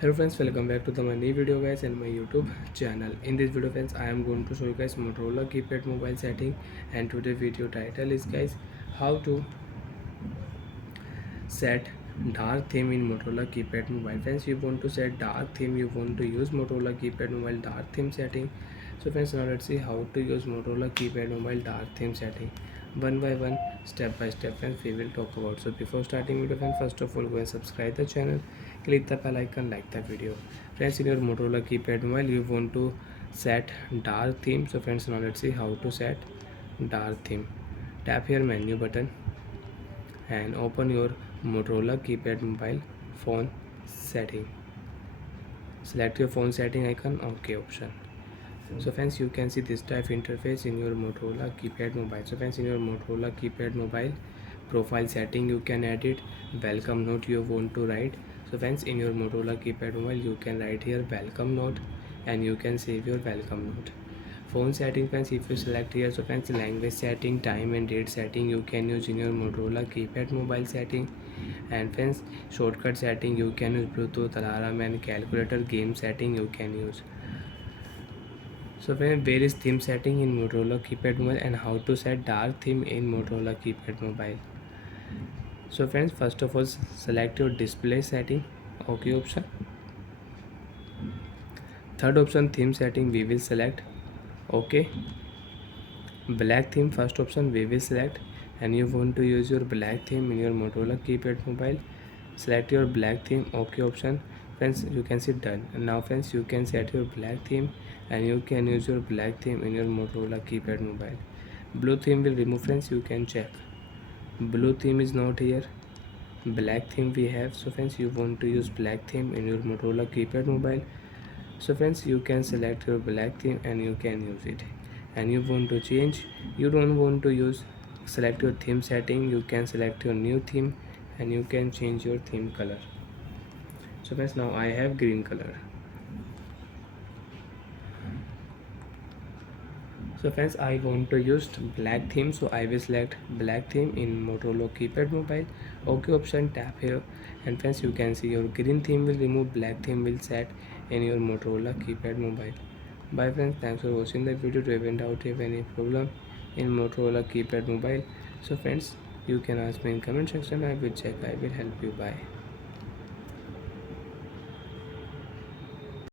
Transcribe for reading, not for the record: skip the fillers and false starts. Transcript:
Hello friends, welcome back to my new video guys and my YouTube channel. In this video friends, I am going to show you guys Motorola keypad mobile setting, and today video title is guys how to set dark theme in Motorola keypad mobile. Friends, you want to set dark theme, you want to use Motorola keypad mobile dark theme setting. So friends, now let's see how to use Motorola keypad mobile dark theme setting. One by one, step by step friends, we will talk about. So before starting video friends, first of all go and subscribe the channel, click the bell icon, like the video. Friends, in your Motorola keypad mobile you want to set dark theme. So friends, now let's see how to set dark theme. Tap here menu button and open your Motorola keypad mobile phone setting. Select your phone setting icon, OK option. So friends, you can see this type interface in your Motorola keypad mobile. So friends, in your Motorola keypad mobile profile setting, you can edit welcome note you want to write. So friends, in your Motorola keypad mobile you can write here welcome note and you can save your welcome note. Phone setting friends, if you select here, so friends, language setting, time and date setting you can use in your Motorola keypad mobile setting. And friends, shortcut setting you can use Bluetooth, alarm and calculator. Game setting you can use. So friends, where is theme setting in Motorola keypad mobile and how to set dark theme in Motorola keypad mobile. So friends, first of all select your display setting, OK option. Third option, theme setting, we will select OK. Black theme, first option we will select, and you want to use your black theme in your Motorola keypad mobile. Select your black theme, OK option. Friends, you can see done. And now friends, you can set your black theme and you can use your black theme in your Motorola keypad mobile. Blue theme will remove friends, you can check. Blue theme is not here, black theme we have. So friends, you want to use black theme in your Motorola keypad mobile. So friends, you can select your black theme and you can use it. And you want to change, you don't want to use, select your theme setting, you can select your new theme and you can change your theme color. So friends, now I have green color. So friends, I want to use black theme, so I will select black theme in Motorola keypad mobile. OK option, tap here, and friends, you can see your green theme will remove, black theme will set in your Motorola keypad mobile. Bye friends, thanks for watching the video. To find out if any problem in Motorola keypad mobile, so friends, you can ask me in comment section, I will check, I will help you. Bye.